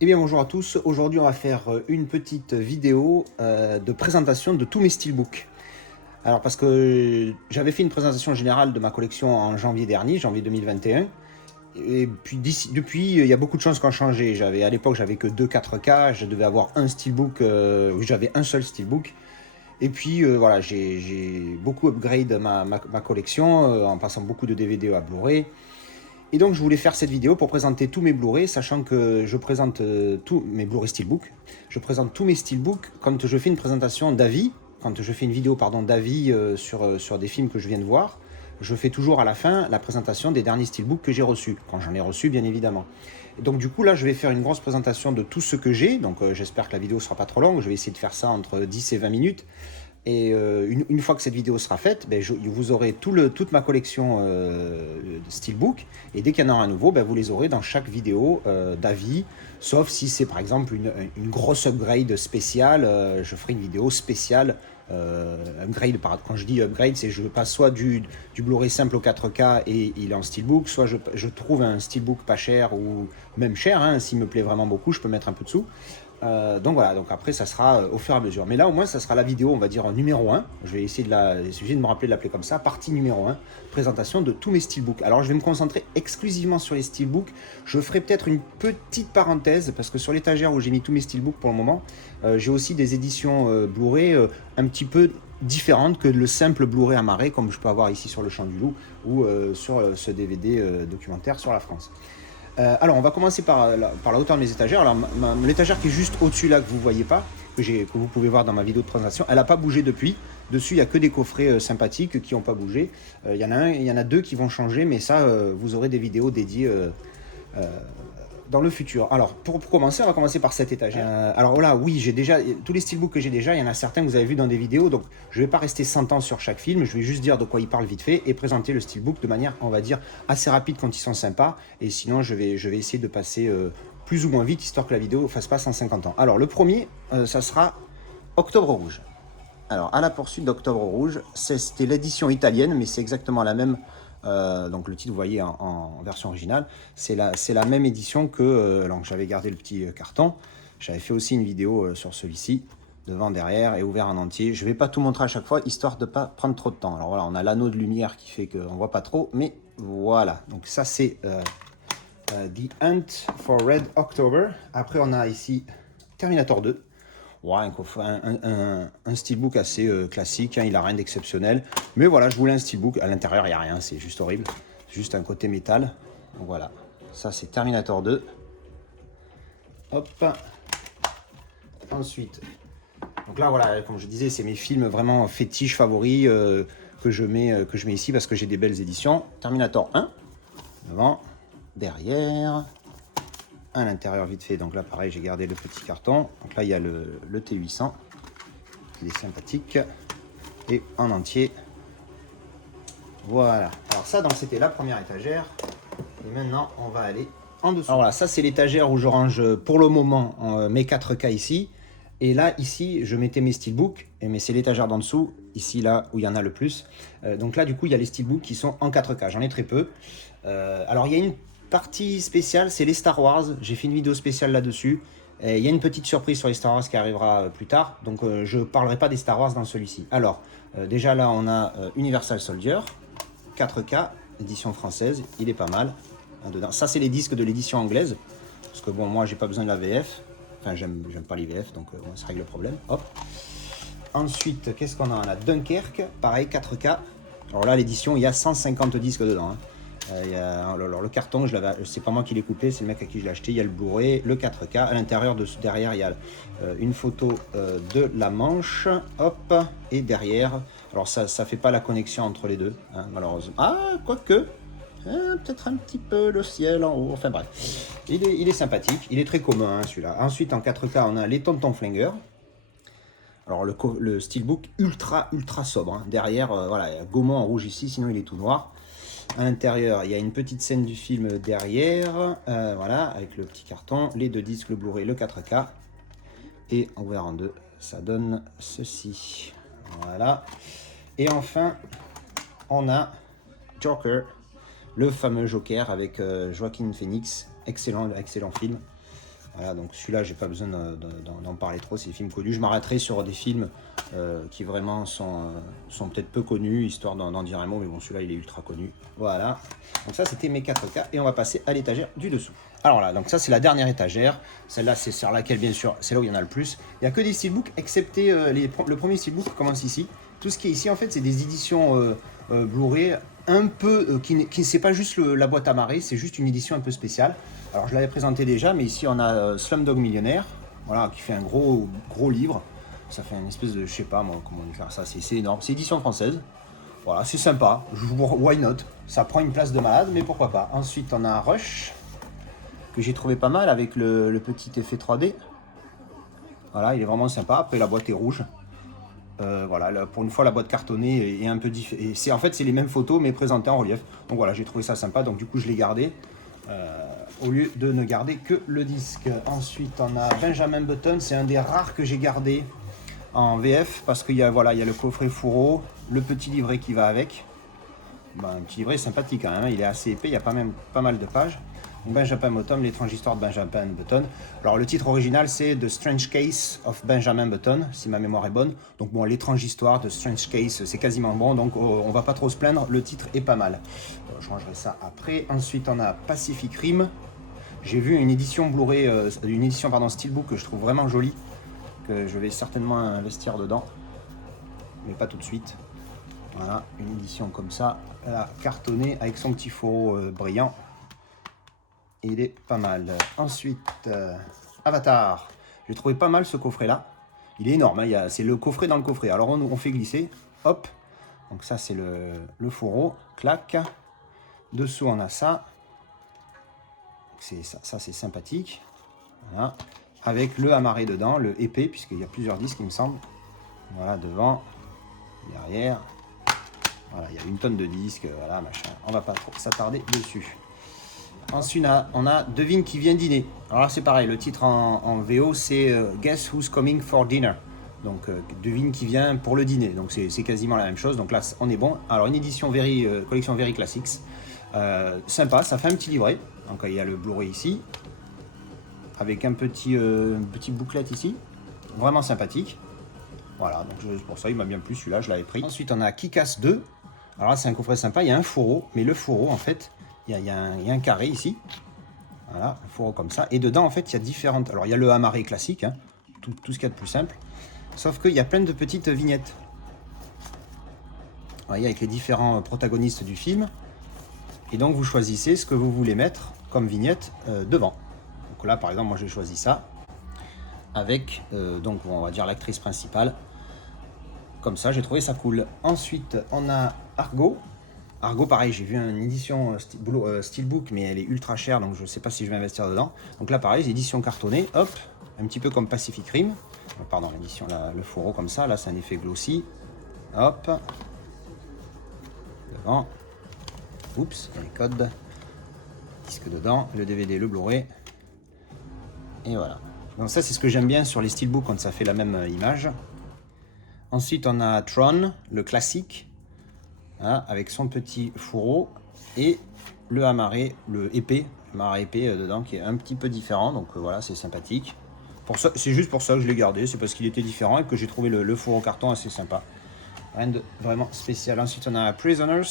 Eh bien bonjour à tous, aujourd'hui on va faire une petite vidéo de présentation de tous mes steelbooks. Alors parce que j'avais fait une présentation générale de ma collection en janvier dernier, janvier 2021, et puis depuis il y a beaucoup de choses qui ont changé. À l'époque j'avais que deux 4K, je devais avoir un steelbook, oui j'avais un seul steelbook, et puis voilà j'ai beaucoup upgrade ma collection en passant beaucoup de DVD à Blu-ray. Et donc je voulais faire cette vidéo pour présenter tous mes Blu-ray, sachant que je présente tous mes Blu-ray Steelbook. Je présente tous mes Steelbook quand je fais une présentation d'avis, quand je fais une vidéo d'avis sur des films que je viens de voir. Je fais toujours à la fin la présentation des derniers Steelbook que j'ai reçus, quand j'en ai reçu bien évidemment. Et donc du coup là je vais faire une grosse présentation de tout ce que j'ai, donc j'espère que la vidéo sera pas trop longue, je vais essayer de faire ça entre 10 et 20 minutes. Et une fois que cette vidéo sera faite, vous aurez toute ma collection de Steelbook. Et dès qu'il y en aura un nouveau, vous les aurez dans chaque vidéo d'avis. Sauf si c'est par exemple une grosse upgrade spéciale. Je ferai une vidéo spéciale upgrade. Quand je dis upgrade, c'est je passe soit du Blu-ray simple au 4K et il est en Steelbook, soit je trouve un Steelbook pas cher ou même cher. Hein, s'il me plaît vraiment beaucoup, je peux mettre un peu dessous. Donc voilà, donc après ça sera au fur et à mesure. Mais là au moins ça sera la vidéo, on va dire en numéro 1. Je vais essayer de me rappeler de l'appeler comme ça, partie numéro 1, présentation de tous mes steelbooks. Alors je vais me concentrer exclusivement sur les steelbooks. Je ferai peut-être une petite parenthèse, parce que sur l'étagère où j'ai mis tous mes steelbooks pour le moment, j'ai aussi des éditions Blu-ray un petit peu différentes que le simple Blu-ray amarré, comme je peux avoir ici sur le Chant du Loup, ou sur ce DVD documentaire sur la France. Alors, on va commencer par la hauteur de mes étagères. Alors, l'étagère qui est juste au-dessus là, que vous ne voyez pas, que vous pouvez voir dans ma vidéo de présentation, elle n'a pas bougé depuis. Dessus, il n'y a que des coffrets sympathiques qui n'ont pas bougé. Il y en a deux qui vont changer, mais ça, vous aurez des vidéos dédiées dans le futur. Alors, pour commencer, on va commencer par cette étagère. Alors voilà, oui, j'ai déjà tous les steelbooks que j'ai déjà, il y en a certains que vous avez vus dans des vidéos, donc je ne vais pas rester 100 ans sur chaque film, je vais juste dire de quoi il parle vite fait et présenter le steelbook de manière, on va dire, assez rapide quand ils sont sympas, et sinon je vais essayer de passer plus ou moins vite, histoire que la vidéo ne fasse pas 150 ans. Alors le premier, ça sera Octobre Rouge. Alors, à la poursuite d'Octobre Rouge, c'était l'édition italienne, mais c'est exactement la même. Donc le titre, vous voyez, en version originale, c'est la même édition que... donc j'avais gardé le petit carton. J'avais fait aussi une vidéo sur celui-ci, devant, derrière, et ouvert en entier. Je ne vais pas tout montrer à chaque fois, histoire de ne pas prendre trop de temps. Alors voilà, on a l'anneau de lumière qui fait qu'on ne voit pas trop, mais voilà. Donc ça, c'est The Hunt for Red October. Après, on a ici Terminator 2. Ouais, un steelbook assez classique, hein, il n'a rien d'exceptionnel. Mais voilà, je voulais un steelbook. À l'intérieur, il n'y a rien, c'est juste horrible. C'est juste un côté métal. Donc voilà, ça c'est Terminator 2. Hop. Ensuite, donc là voilà, comme je disais, c'est mes films vraiment fétiches favoris que je mets ici parce que j'ai des belles éditions. Terminator 1, devant, derrière. À l'intérieur vite fait, donc là pareil j'ai gardé le petit carton, donc là il y a le T800, il est sympathique, et en entier, voilà. Alors ça, donc c'était la première étagère, et maintenant on va aller en dessous. Alors voilà, ça c'est l'étagère où je range pour le moment mes 4K ici, et là ici je mettais mes steelbooks, mais c'est l'étagère d'en dessous, ici là où il y en a le plus. Donc là du coup il y a les steelbooks qui sont en 4K, j'en ai très peu. Alors il y a une partie spéciale, c'est les Star Wars. J'ai fait une vidéo spéciale là-dessus. Il y a une petite surprise sur les Star Wars qui arrivera plus tard. Donc je ne parlerai pas des Star Wars dans celui-ci. Alors, déjà là, on a Universal Soldier, 4K, édition française. Il est pas mal. Dedans. Ça, c'est les disques de l'édition anglaise. Parce que bon, moi, j'ai pas besoin de la VF. Enfin, j'aime pas les VF, donc ça règle le problème. Hop. Ensuite, qu'est-ce qu'on a? On a Dunkerque, pareil, 4K. Alors là, l'édition, il y a 150 disques dedans. Hein. Alors le carton, c'est pas moi qui l'ai coupé, c'est le mec à qui je l'ai acheté. Il y a le Blu-ray, le 4K. À l'intérieur, derrière, il y a une photo de la manche. Hop, et derrière, alors ça fait pas la connexion entre les deux, hein, malheureusement. Ah, quoique, peut-être un petit peu le ciel en haut. Enfin bref, il est sympathique, il est très commun hein, celui-là. Ensuite, en 4K, on a les Tonton Flingueur. Alors le steelbook ultra sobre. Hein. Derrière, voilà, il y a Gaumont en rouge ici, sinon il est tout noir. À l'intérieur, il y a une petite scène du film derrière, voilà, avec le petit carton, les deux disques, le Blu-ray, le 4K. Et ouvert en deux, ça donne ceci. Voilà. Et enfin, on a Joker, le fameux Joker avec Joaquin Phoenix. Excellent film. Voilà, donc celui-là, j'ai pas besoin d'en parler trop, c'est des films connus. Je m'arrêterai sur des films qui vraiment sont peut-être peu connus, histoire d'en dire un mot, mais bon, celui-là, il est ultra connu. Voilà, donc ça, c'était mes 4 cas, et on va passer à l'étagère du dessous. Alors là, donc ça, c'est la dernière étagère. Celle-là, c'est sur laquelle, bien sûr, c'est là où il y en a le plus. Il n'y a que des steelbooks, excepté le premier steelbook qui commence ici. Tout ce qui est ici, en fait, c'est des éditions Blu-ray un peu, qui ne c'est pas juste la boîte à marrer, c'est juste une édition un peu spéciale. Alors je l'avais présenté déjà, mais ici on a Slumdog Millionnaire, voilà, qui fait un gros livre. Ça fait une espèce de, je sais pas moi comment on faire ça, c'est énorme. C'est édition française. Voilà, c'est sympa. Why not? Ça prend une place de malade, mais pourquoi pas. Ensuite on a Rush, que j'ai trouvé pas mal avec le petit effet 3D. Voilà, il est vraiment sympa. Après la boîte est rouge. Voilà, là, pour une fois la boîte cartonnée est un peu différente. En fait c'est les mêmes photos mais présentées en relief. Donc voilà, j'ai trouvé ça sympa, donc du coup je l'ai gardé. Au lieu de ne garder que le disque. Ensuite on a Benjamin Button, c'est un des rares que j'ai gardé en VF parce qu'il y a, voilà, il y a le coffret fourreau, le petit livret qui va avec. Ben, un petit livret sympathique quand même, hein. Il est assez épais, il y a pas mal de pages. Donc Benjamin Button, l'étrange histoire de Benjamin Button. Alors le titre original c'est The Strange Case of Benjamin Button, si ma mémoire est bonne. Donc bon, l'étrange histoire de Strange Case, c'est quasiment bon, donc on va pas trop se plaindre, le titre est pas mal. Je rangerai ça après. Ensuite on a Pacific Rim. J'ai vu une édition Blu-ray, une édition pardon, Steelbook que je trouve vraiment jolie, que je vais certainement investir dedans, mais pas tout de suite. Voilà, une édition comme ça, là, cartonnée avec son petit fourreau brillant. Il est pas mal. Ensuite, Avatar. J'ai trouvé pas mal ce coffret-là. Il est énorme, hein, c'est le coffret dans le coffret. Alors on fait glisser, hop. Donc ça c'est le fourreau, clac. Dessous on a ça. Ça c'est sympathique. Voilà. Avec le amarré dedans, le épais, puisqu'il y a plusieurs disques il me semble. Voilà, devant, derrière. Voilà, il y a une tonne de disques, voilà, machin. On va pas trop s'attarder dessus. Ensuite, on a Devine qui vient dîner. Alors là, c'est pareil, le titre en VO, c'est Guess Who's Coming for Dinner. Donc, devine qui vient pour le dîner. Donc, c'est quasiment la même chose. Donc là, on est bon. Alors, une édition collection Very Classics. Sympa, ça fait un petit livret. Donc, il y a le Blu-ray ici. Avec un petit bouclette ici. Vraiment sympathique. Voilà, donc pour ça, il m'a bien plu. Celui-là, je l'avais pris. Ensuite, on a Kick-Ass 2. Alors là, c'est un coffret sympa. Il y a un fourreau. Mais le fourreau, en fait... Il y a un carré ici, voilà, un fourreau comme ça, et dedans en fait il y a différentes, alors il y a le amarré classique, hein, tout ce qu'il y a de plus simple, sauf qu'il y a plein de petites vignettes, vous voyez, avec les différents protagonistes du film, et donc vous choisissez ce que vous voulez mettre comme vignette devant. Donc là par exemple moi j'ai choisi ça, avec donc on va dire l'actrice principale, comme ça j'ai trouvé ça cool. Ensuite on a Argo. Argo, pareil, j'ai vu une édition Steelbook, mais elle est ultra chère, donc je ne sais pas si je vais investir dedans. Donc là, pareil, édition cartonnée, hop, un petit peu comme Pacific Rim. Pardon, l'édition, le fourreau comme ça, là, c'est un effet glossy. Hop. Devant. Oups, il y a les codes. Disque dedans, le DVD, le Blu-ray. Et voilà. Donc ça, c'est ce que j'aime bien sur les Steelbooks quand ça fait la même image. Ensuite, on a Tron, le classique. Hein, avec son petit fourreau et le amarré, le amarré épais dedans qui est un petit peu différent, donc voilà, c'est sympathique. C'est juste pour ça que je l'ai gardé, c'est parce qu'il était différent et que j'ai trouvé le fourreau carton assez sympa. Rien de vraiment spécial. Ensuite on a Prisoners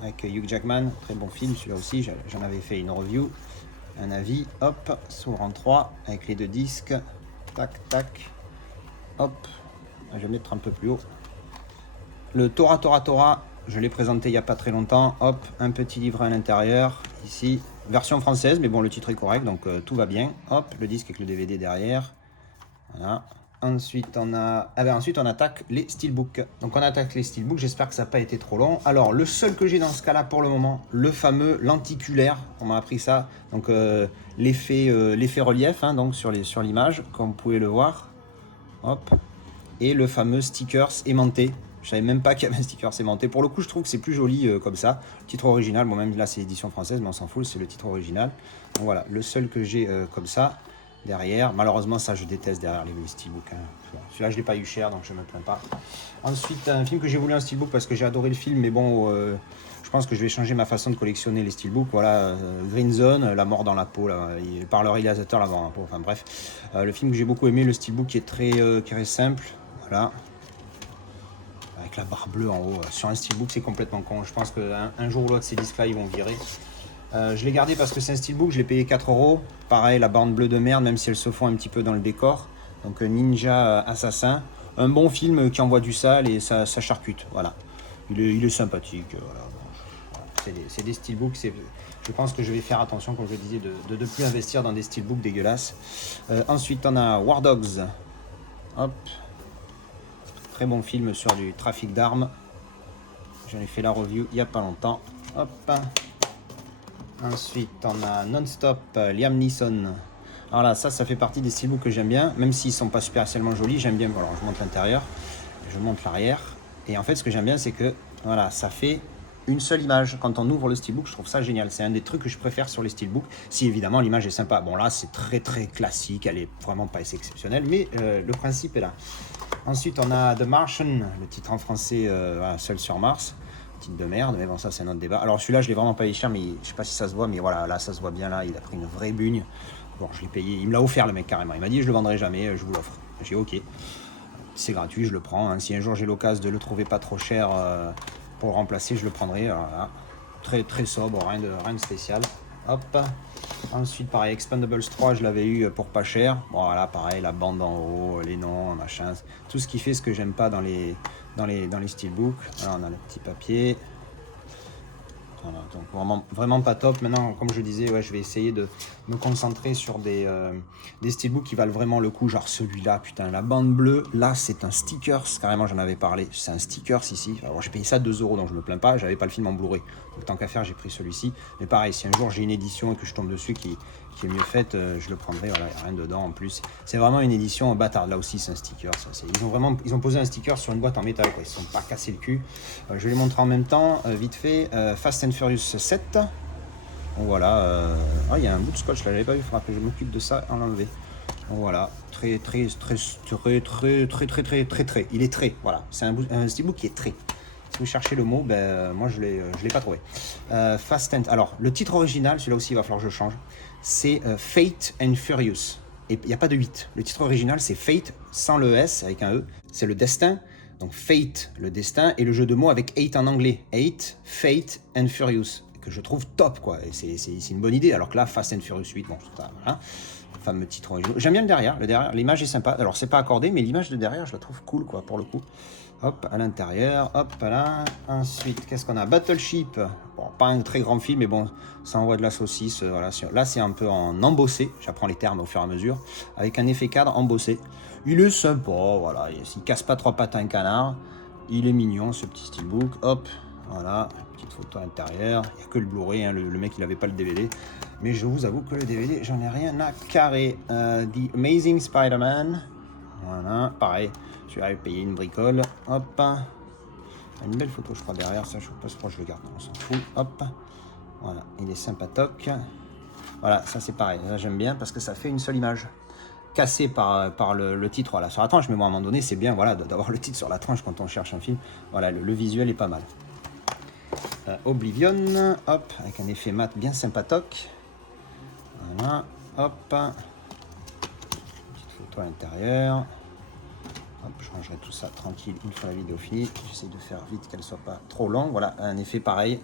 avec Hugh Jackman, très bon film celui-là aussi, j'en avais fait une review, un avis, hop, s'ouvre en 3 avec les 2 disques, tac tac, hop, je vais mettre un peu plus haut. Le Tora, je l'ai présenté il n'y a pas très longtemps. Hop, un petit livret à l'intérieur. Ici, version française, mais bon, le titre est correct, donc tout va bien. Hop, le disque avec le DVD derrière. Voilà. Ensuite, ensuite, on attaque les Steelbooks. Donc, on attaque les Steelbooks. J'espère que ça n'a pas été trop long. Alors, le seul que j'ai dans ce cas-là pour le moment, le fameux lenticulaire. On m'a appris ça. Donc, l'effet relief, hein, donc sur l'image, comme vous pouvez le voir. Hop. Et le fameux stickers aimanté. Je savais même pas qu'il y avait un sticker aimanté. Pour le coup, je trouve que c'est plus joli comme ça. Le titre original, bon même là c'est l'édition française, mais on s'en fout, c'est le titre original. Donc voilà, le seul que j'ai comme ça, derrière. Malheureusement, ça je déteste derrière les steelbooks. Hein. Celui-là, je l'ai pas eu cher, donc je me plains pas. Ensuite, un film que j'ai voulu en steelbook parce que j'ai adoré le film, mais bon, je je pense que je vais changer ma façon de collectionner les steelbooks. Voilà, Green Zone, La mort dans la peau, là, par le réalisateur La mort dans la peau, enfin bref. Le film que j'ai beaucoup aimé, le steelbook qui est très simple, voilà. Avec la barre bleue en haut, sur un steelbook c'est complètement con. Je pense qu'un jour ou l'autre ces disques là ils vont virer. Je l'ai gardé parce que c'est un steelbook, je l'ai payé 4 €. Pareil, la bande bleue de merde, même si elle se fond un petit peu dans le décor. Donc Ninja Assassin, un bon film qui envoie du sale et ça charcute, voilà. Il est sympathique, voilà. C'est des steelbooks, je pense que je vais faire attention, comme je le disais, de ne plus investir dans des steelbooks dégueulasses. Ensuite, on a War Dogs. Hop. Très bon film sur du trafic d'armes. J'en ai fait la review il n'y a pas longtemps. Hop. Ensuite, on a Non-Stop, Liam Neeson. Alors là, ça fait partie des steelbooks que j'aime bien, même s'ils ne sont pas spécialement jolis, j'aime bien. Alors, je monte l'intérieur, je monte l'arrière. Et en fait, ce que j'aime bien, c'est que voilà, ça fait une seule image. Quand on ouvre le steelbook, je trouve ça génial. C'est un des trucs que je préfère sur les steelbooks, si évidemment l'image est sympa. Bon là, c'est très classique, elle est vraiment pas exceptionnelle, mais le principe est là. Ensuite, on a The Martian, le titre en français, voilà, Seul sur Mars. Titre de merde, mais bon, ça c'est un autre débat. Alors celui-là, je l'ai vraiment payé cher, mais je sais pas si ça se voit, mais voilà, là ça se voit bien, là, il a pris une vraie bugne. Bon, je l'ai payé, il me l'a offert le mec carrément. Il m'a dit, je le vendrai jamais, je vous l'offre. J'ai dit, ok, c'est gratuit, je le prends. Hein. Si un jour j'ai l'occasion de le trouver pas trop cher pour le remplacer, je le prendrai. Voilà. Très sobre, rien de spécial. Hop. Ensuite, pareil, Expendables 3, je l'avais eu pour pas cher. Bon, voilà, pareil, la bande en haut, les noms, machin. Tout ce qui fait ce que j'aime pas dans les steelbooks. Là, on a le petit papier. Voilà, donc vraiment pas top. Maintenant, comme je disais, ouais, je vais essayer de me concentrer sur des steelbooks qui valent vraiment le coup. Genre celui-là, putain, la bande bleue. Là, c'est un stickers. Carrément, j'en avais parlé. C'est un stickers ici. Alors, j'ai payé ça 2 €, donc je me plains pas. J'avais pas le film en Blu-ray. Donc, tant qu'à faire, j'ai pris celui-ci. Mais pareil, si un jour j'ai une édition et que je tombe dessus qui est mieux faite, je le prendrai. Voilà, il n'y a rien dedans en plus. C'est vraiment une édition bâtarde. Là aussi, c'est un sticker. Ils ont posé un sticker sur une boîte en métal, quoi. Ils ne se sont pas cassés le cul. Je vais les montrer en même temps, vite fait. Fast and Furious 7. Donc voilà. Il y a un bout de scotch là, j'avais pas vu. Il faudra que je m'occupe de ça, en l'enlever. Donc voilà. Très. Il est très. Voilà. C'est un steelbook qui est très. Si vous cherchez le mot, moi je l'ai pas trouvé. Fast and. Alors, le titre original, celui-là aussi, il va falloir que je change. C'est Fate and Furious. Et il n'y a pas de 8. Le titre original, c'est Fate, sans le S, avec un E. C'est le destin. Donc Fate, le destin, et le jeu de mots avec 8 en anglais. 8, Fate and Furious. Que je trouve top, quoi. Et c'est une bonne idée. Alors que là, Fast and Furious 8, bon, ça, voilà. Le fameux titre original. J'aime bien le derrière. L'image est sympa. Alors, c'est pas accordé, mais l'image de derrière, je la trouve cool, quoi, pour le coup. Hop, à l'intérieur, hop là. Ensuite, qu'est-ce qu'on a? Battleship. Bon, pas un très grand film, mais bon, ça envoie de la saucisse. Voilà. Là, c'est un peu en embossé. J'apprends les termes au fur et à mesure. Avec un effet cadre embossé. Il est sympa, voilà. Il casse pas trois pattes à un canard. Il est mignon, ce petit steelbook. Hop, voilà. Petite photo à l'intérieur. Il n'y a que le Blu-ray. Hein. Le mec, il avait pas le DVD. Mais je vous avoue que le DVD, j'en ai rien à carrer. The Amazing Spider-Man. Voilà, pareil. Je vais payer une bricole. Hop. Une belle photo, je crois, derrière. Ça, je sais pas pourquoi je le garde. On s'en fout. Hop. Voilà, il est sympatoque. Voilà, ça c'est pareil. Là, j'aime bien parce que ça fait une seule image. Cassé par le titre, voilà, sur la tranche. Mais moi, à un moment donné, c'est bien, voilà, d'avoir le titre sur la tranche quand on cherche un film. Voilà, le visuel est pas mal. Oblivion. Hop, avec un effet mat bien sympatoque. Voilà. Hop. Petite photo à l'intérieur. Hop, je rangerai tout ça tranquille une fois la vidéo finie. J'essaie de faire vite qu'elle soit pas trop longue. Voilà, un effet pareil.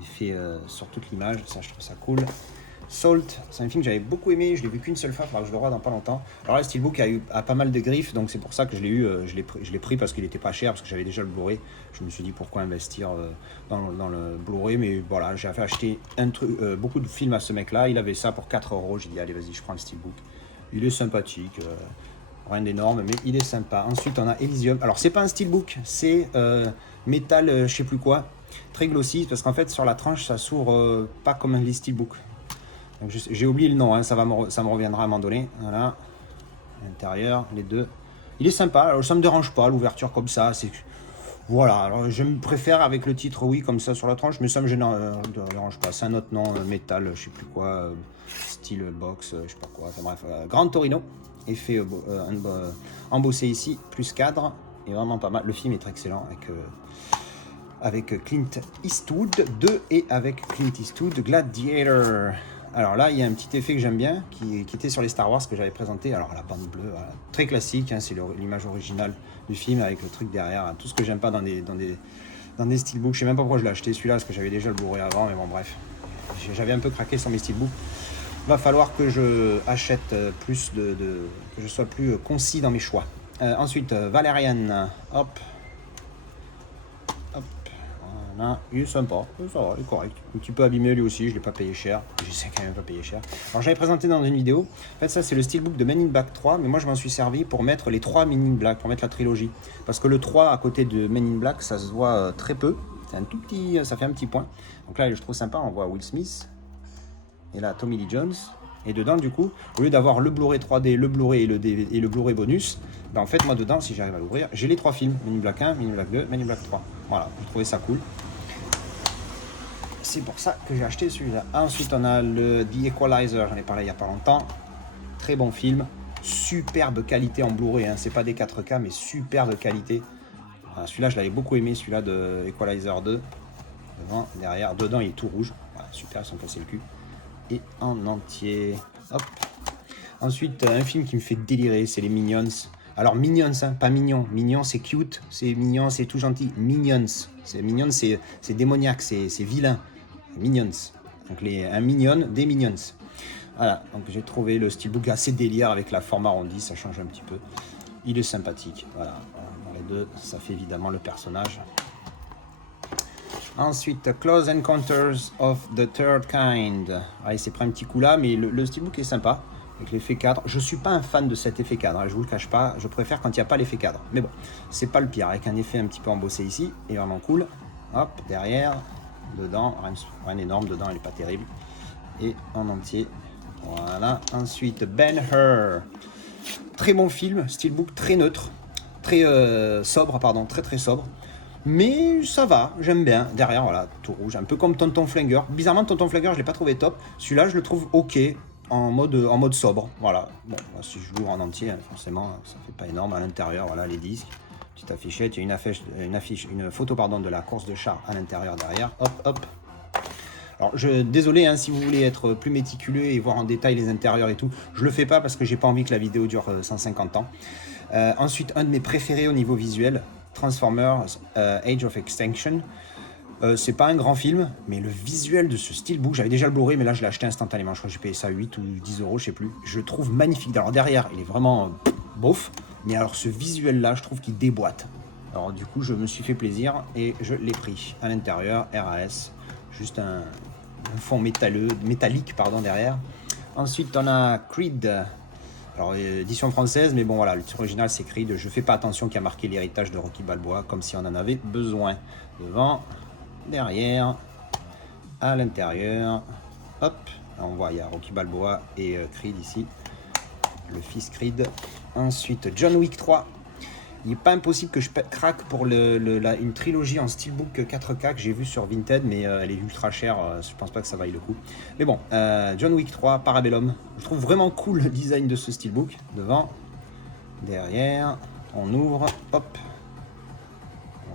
Effet sur toute l'image. Ça, je trouve ça cool. Salt, c'est un film que j'avais beaucoup aimé. Je l'ai vu qu'une seule fois. Il faudra que je le revoie dans pas longtemps. Alors là, le steelbook a pas mal de griffes. Donc c'est pour ça que je l'ai eu. Je l'ai pris parce qu'il était pas cher. Parce que j'avais déjà le Blu-ray. Je me suis dit pourquoi investir dans le Blu-ray. Mais voilà, j'ai fait acheter beaucoup de films à ce mec-là. Il avait ça pour 4 €. J'ai dit, allez, vas-y, je prends le steelbook. Il est sympathique. Rien d'énorme, mais il est sympa. Ensuite, on a Elysium. Alors, c'est pas un steelbook, c'est métal, je sais plus quoi. Très glossy, parce qu'en fait, sur la tranche, ça s'ouvre pas comme les steelbooks. Donc, j'ai oublié le nom, hein, ça me reviendra à un moment donné. Voilà. À l'intérieur, les deux. Il est sympa, alors ça me dérange pas, l'ouverture comme ça. Voilà, alors je me préfère avec le titre, oui, comme ça sur la tranche, mais ça me dérange pas. C'est un autre nom, métal, je sais plus quoi, style box, je sais pas quoi. Enfin bref, Grand Torino. Effet embossé ici, plus cadre, et vraiment pas mal. Le film est très excellent, avec avec Clint Eastwood 2 et avec Clint Eastwood Gladiator. Alors là, il y a un petit effet que j'aime bien, qui était sur les Star Wars que j'avais présenté. Alors la bande bleue, voilà, très classique, hein, c'est l'image originale du film avec le truc derrière. Tout ce que j'aime pas dans des steelbooks. Je sais même pas pourquoi je l'ai acheté celui-là, parce que j'avais déjà le Blu-ray avant, mais bon bref. J'avais un peu craqué sur mes steelbooks. Va falloir que je achète plus que je sois plus concis dans mes choix. Ensuite, Valerian, hop, voilà, il est sympa, ça va, il est correct. Un petit peu abîmé lui aussi, je l'ai pas payé cher. Je sais quand même pas payer cher. Alors j'avais présenté dans une vidéo, en fait ça c'est le steelbook de Men in Black 3, mais moi je m'en suis servi pour mettre les 3 Men in Black, pour mettre la trilogie. Parce que le 3 à côté de Men in Black, ça se voit très peu. C'est un tout petit, ça fait un petit point. Donc là je trouve sympa, on voit Will Smith. Et là Tommy Lee Jones. Et dedans du coup, au lieu d'avoir le Blu-ray 3D, le Blu-ray et le Blu-ray bonus, ben en fait moi dedans, si j'arrive à l'ouvrir, j'ai les 3 films. Men in Black 1, Men in Black 2, Men in Black 3. Voilà, je trouvais ça cool. C'est pour ça que j'ai acheté celui-là. Ensuite, on a le The Equalizer, j'en ai parlé il n'y a pas longtemps. Très bon film, superbe qualité en Blu-ray, hein. C'est pas des 4K, mais superbe qualité. Voilà, celui-là, je l'avais beaucoup aimé, celui-là de Equalizer 2. Devant, derrière, dedans, il est tout rouge. Voilà, super, ils sont cassés le cul. Et en entier. Hop. Ensuite, un film qui me fait délirer, c'est les Minions. Alors Minions, hein, pas mignon. Mignon, c'est cute, c'est mignon, c'est tout gentil. Minions, c'est mignon, c'est démoniaque, c'est vilain. Minions. Donc un mignon, des Minions. Voilà, donc j'ai trouvé le steelbook assez délire avec la forme arrondie, ça change un petit peu. Il est sympathique. Voilà, dans les deux, ça fait évidemment le personnage. Ensuite, Close Encounters of the Third Kind. Ah, il s'est pris un petit coup là, mais le steelbook est sympa. Avec l'effet cadre. Je suis pas un fan de cet effet cadre, hein, je vous le cache pas. Je préfère quand il n'y a pas l'effet cadre. Mais bon, c'est pas le pire. Avec un effet un petit peu embossé ici, et vraiment cool. Hop, derrière, dedans, rien énorme, dedans, elle est pas terrible. Et en entier. Voilà. Ensuite, Ben-Hur. Très bon film, steelbook très neutre. Très sobre, pardon, très sobre. Mais ça va, j'aime bien. Derrière, voilà, tout rouge, un peu comme Tonton Flingueur. Bizarrement, Tonton Flingueur, je l'ai pas trouvé top. Celui-là, je le trouve ok, en mode sobre. Voilà. Bon, si je l'ouvre en entier, hein, forcément, ça fait pas énorme. À l'intérieur, voilà, les disques, petite affichette, il y a une photo pardon de la course de char à l'intérieur derrière. Hop, hop. Alors, désolé, hein, si vous voulez être plus méticuleux et voir en détail les intérieurs et tout, je le fais pas parce que j'ai pas envie que la vidéo dure 150 ans. Ensuite, un de mes préférés au niveau visuel, Transformers Age of Extinction. C'est pas un grand film, mais le visuel de ce steelbook, j'avais déjà le Blu-ray, mais là je l'ai acheté instantanément. Je crois que j'ai payé ça 8 ou 10 euros, je sais plus. Je trouve magnifique. Alors derrière, il est vraiment beauf, mais alors ce visuel-là, je trouve qu'il déboîte. Alors du coup, je me suis fait plaisir et je l'ai pris. À l'intérieur, RAS, juste un fond métallique derrière. Ensuite, on a Creed. Alors, édition française, mais bon, voilà, le titre original c'est Creed. Je fais pas attention qu'il y a marqué l'héritage de Rocky Balboa, comme si on en avait besoin. Devant, derrière, à l'intérieur, hop, on voit, il y a Rocky Balboa et Creed ici, le fils Creed. Ensuite, John Wick 3. Il n'est pas impossible que je craque pour une trilogie en steelbook 4K que j'ai vu sur Vinted, mais elle est ultra chère, je pense pas que ça vaille le coup. Mais bon, John Wick 3, Parabellum. Je trouve vraiment cool le design de ce steelbook. Devant, derrière, on ouvre, hop.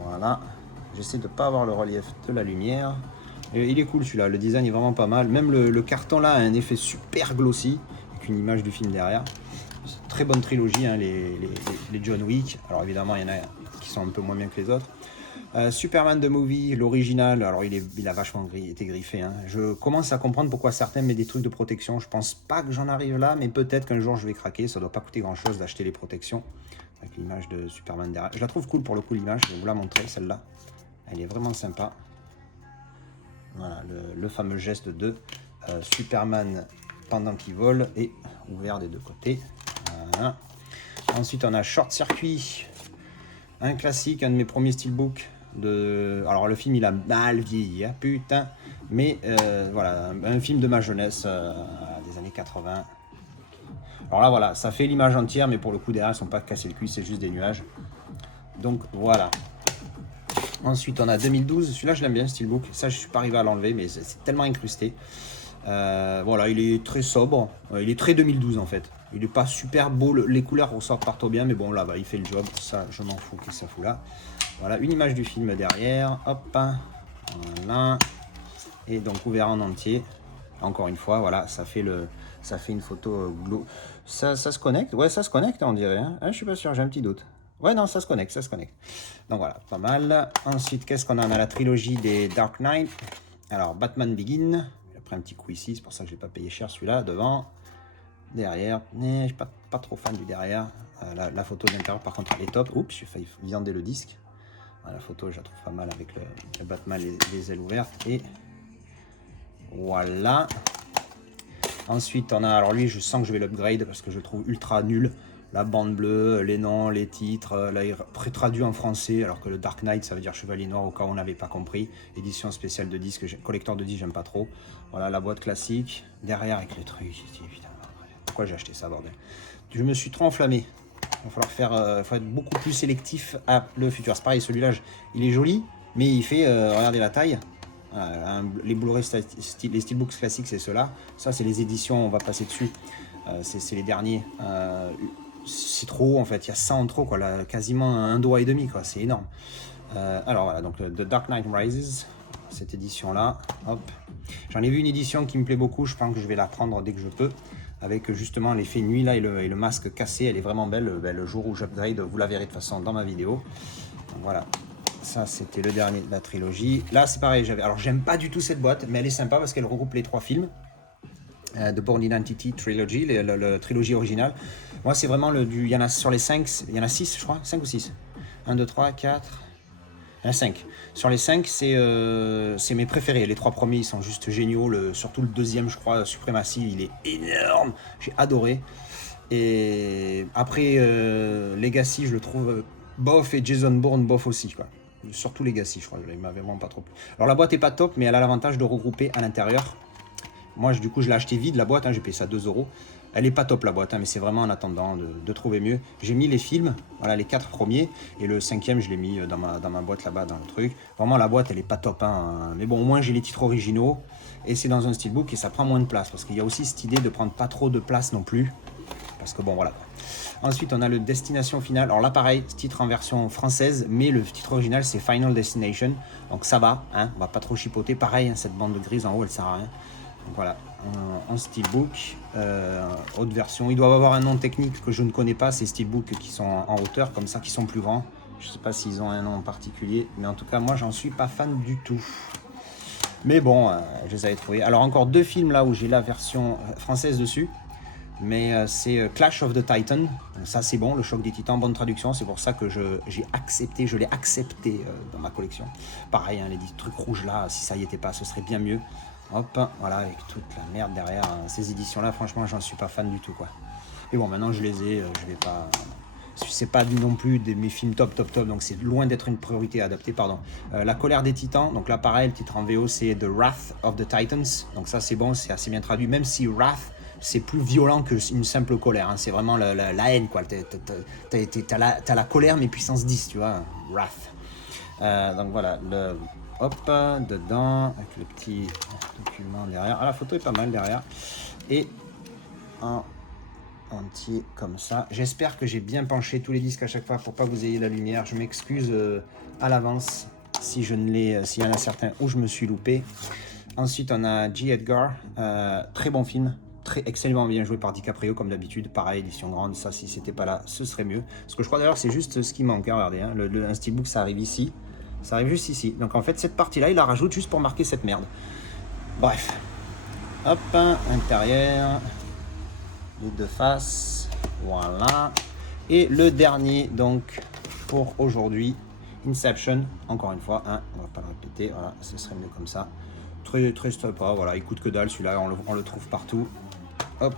Voilà. J'essaie de ne pas avoir le relief de la lumière. Et il est cool celui-là, le design est vraiment pas mal. Même le carton là a un effet super glossy, avec une image du film derrière. Très bonne trilogie, hein, les John Wick. Alors évidemment, il y en a qui sont un peu moins bien que les autres. Superman the Movie, l'original, alors il a vachement été griffé. Hein. Je commence à comprendre pourquoi certains mettent des trucs de protection. Je pense pas que j'en arrive là, mais peut-être qu'un jour je vais craquer. Ça doit pas coûter grand chose d'acheter les protections. Avec l'image de Superman derrière. Je la trouve cool pour le coup, l'image. Je vais vous la montrer, celle-là. Elle est vraiment sympa. Voilà, le fameux geste de Superman pendant qu'il vole et ouvert des deux côtés. Voilà. Ensuite, on a Short Circuit, un classique, un de mes premiers steelbooks. Alors, le film, il a mal vieilli, hein, putain. Mais voilà, un film de ma jeunesse, des années 80. Alors là, voilà, ça fait l'image entière, mais pour le coup, derrière, ils ne sont pas cassés le cul, c'est juste des nuages. Donc, voilà. Ensuite, on a 2012. Celui-là, je l'aime bien, Steelbook. Ça, je ne suis pas arrivé à l'enlever, mais c'est tellement incrusté. Voilà, il est très sobre. Il est très 2012, en fait. Il n'est pas super beau. Les couleurs ressortent partout bien, mais bon, là, bah, il fait le job. Ça, je m'en fous. Qu'est-ce que ça fout là? Voilà, une image du film derrière. Hop, voilà. Et donc ouvert en entier. Encore une fois, voilà, ça fait une photo glow. Ça se connecte? Ouais, ça se connecte, on dirait. Hein, je suis pas sûr, j'ai un petit doute. Ouais, non, ça se connecte, ça se connecte. Donc voilà, pas mal. Ensuite, qu'est-ce qu'on a? On a la trilogie des Dark Knight. Alors, Batman Begin. J'ai pris un petit coup ici, c'est pour ça que je n'ai pas payé cher celui-là. Devant, derrière. Je suis pas trop fan du derrière. La photo d'intérieur, par contre, elle est top. Oups, j'ai failli viander le disque. La photo, je la trouve pas mal avec le Batman, les ailes ouvertes. Et voilà. Ensuite, on a, alors lui, je sens que je vais l'upgrade parce que je le trouve ultra nul. La bande bleue, les noms, les titres, là, il est traduit en français, alors que le Dark Knight, ça veut dire Chevalier Noir, au cas où on n'avait pas compris. Édition spéciale de disques, collecteur de disques, j'aime pas trop. Voilà, la boîte classique. Derrière, avec le truc, j'ai dit, putain, pourquoi j'ai acheté ça, bordel? Je me suis trop enflammé. Il va falloir faut être beaucoup plus sélectif à le futur. C'est pareil, celui-là, il est joli, mais il fait, regardez la taille. Les Blu-ray, les Steelbooks classiques, c'est ceux-là. Ça, c'est les éditions, on va passer dessus. C'est les derniers. C'est trop, en fait. Il y a ça en trop, quoi. Là, quasiment un doigt et demi, quoi. C'est énorme. Alors, voilà. Donc, The Dark Knight Rises, cette édition-là. Hop. J'en ai vu une édition qui me plaît beaucoup. Je pense que je vais la prendre dès que je peux. Avec justement l'effet nuit, là, et le masque cassé. Elle est vraiment belle. Le jour où j'upgrade, vous la verrez de toute façon dans ma vidéo. Donc, voilà. Ça, c'était le dernier de la trilogie. Là, c'est pareil. Alors, j'aime pas du tout cette boîte, mais elle est sympa parce qu'elle regroupe les 3 films. The Bourne Identity Trilogy, la trilogie originale. Moi, c'est vraiment il y en a sur les 5, il y en a 6, je crois. 5 ou 6. 1, 2, 3, 4. Il y en a 5. Sur les 5, c'est mes préférés. Les 3 premiers, ils sont juste géniaux. Surtout le deuxième, je crois, Supremacy, il est énorme. J'ai adoré. Et après, Legacy, je le trouve bof, et Jason Bourne, bof aussi, quoi. Surtout Legacy, je crois. Il m'avait vraiment pas trop plu. Alors, la boîte est pas top, mais elle a l'avantage de regrouper à l'intérieur. Moi, du coup, je l'ai acheté vide, la boîte. J'ai payé ça 2 €. Elle est pas top, la boîte, mais c'est vraiment en attendant de trouver mieux. J'ai mis les films, voilà, les 4 premiers. Et le 5e, je l'ai mis dans ma boîte là-bas, dans le truc. Vraiment, la boîte, elle est pas top. Mais bon, au moins, j'ai les titres originaux. Et c'est dans un steelbook et ça prend moins de place. Parce qu'il y a aussi cette idée de prendre pas trop de place non plus. Parce que bon, voilà. Ensuite, on a le Destination Finale. Alors là, pareil, titre en version française, mais le titre original, c'est Final Destination. Donc ça va, on va pas trop chipoter. Pareil, cette bande grise en haut, elle sert à rien. Donc voilà, en steelbook, haute version. Ils doivent avoir un nom technique que je ne connais pas, ces steelbooks qui sont en hauteur, comme ça, qui sont plus grands. Je ne sais pas s'ils ont un nom en particulier, mais en tout cas, moi, j'en suis pas fan du tout. Mais bon, je les avais trouvés. Alors, encore 2 films là où j'ai la version française dessus. Mais c'est Clash of the Titan. Donc ça, c'est bon, le choc des titans, bonne traduction. C'est pour ça que je l'ai accepté dans ma collection. Pareil, les trucs rouges là, si ça y était pas, ce serait bien mieux. Hop, voilà, avec toute la merde derrière. Ces éditions-là, franchement, j'en suis pas fan du tout, quoi. Et bon, maintenant, je les ai, je vais pas... C'est pas non plus mes films top, donc c'est loin d'être une priorité adaptée, pardon. La colère des titans, donc là, pareil, le titre en VO, c'est The Wrath of the Titans. Donc ça, c'est bon, c'est assez bien traduit, même si Wrath, c'est plus violent qu'une simple colère. C'est vraiment la haine, quoi. T'as la colère, mais puissance 10, tu vois. Wrath. Donc voilà, hop, dedans, avec le petit document derrière. Ah, la photo est pas mal derrière. Et en entier comme ça. J'espère que j'ai bien penché tous les disques à chaque fois pour pas que vous ayez la lumière. Je m'excuse à l'avance si s'il y en a certains où je me suis loupé. Ensuite, on a J. Edgar. Très bon film. Excellemment bien joué par DiCaprio comme d'habitude, pareil, édition grande. Ça, si c'était pas là, ce serait mieux, parce que je crois d'ailleurs c'est juste ce qui manque, regardez, un steelbook, ça arrive ici, ça arrive juste ici, donc en fait cette partie là il la rajoute juste pour marquer cette merde. Bref, hop, intérieur, les 2 faces, voilà, et le dernier donc pour aujourd'hui, Inception, encore une fois, on va pas le répéter, voilà, ce serait mieux comme ça. Très très sympa, voilà, il coûte que dalle celui-là, on le trouve partout. Hop,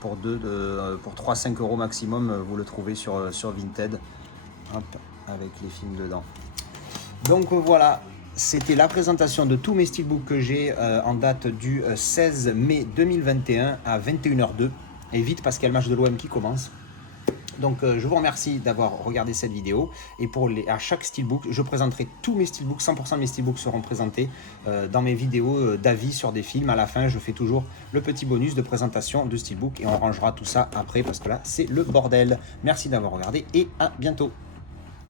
pour 3-5 € maximum, vous le trouvez sur Vinted. Hop, avec les films dedans. Donc voilà, c'était la présentation de tous mes steelbooks que j'ai en date du 16 mai 2021 à 21h02. Et vite parce qu'il y a le match de l'OM qui commence. Donc je vous remercie d'avoir regardé cette vidéo, et à chaque steelbook, je présenterai tous mes steelbooks, 100% de mes steelbooks seront présentés dans mes vidéos d'avis sur des films. À la fin, je fais toujours le petit bonus de présentation de steelbook, et on rangera tout ça après parce que là, c'est le bordel. Merci d'avoir regardé et à bientôt.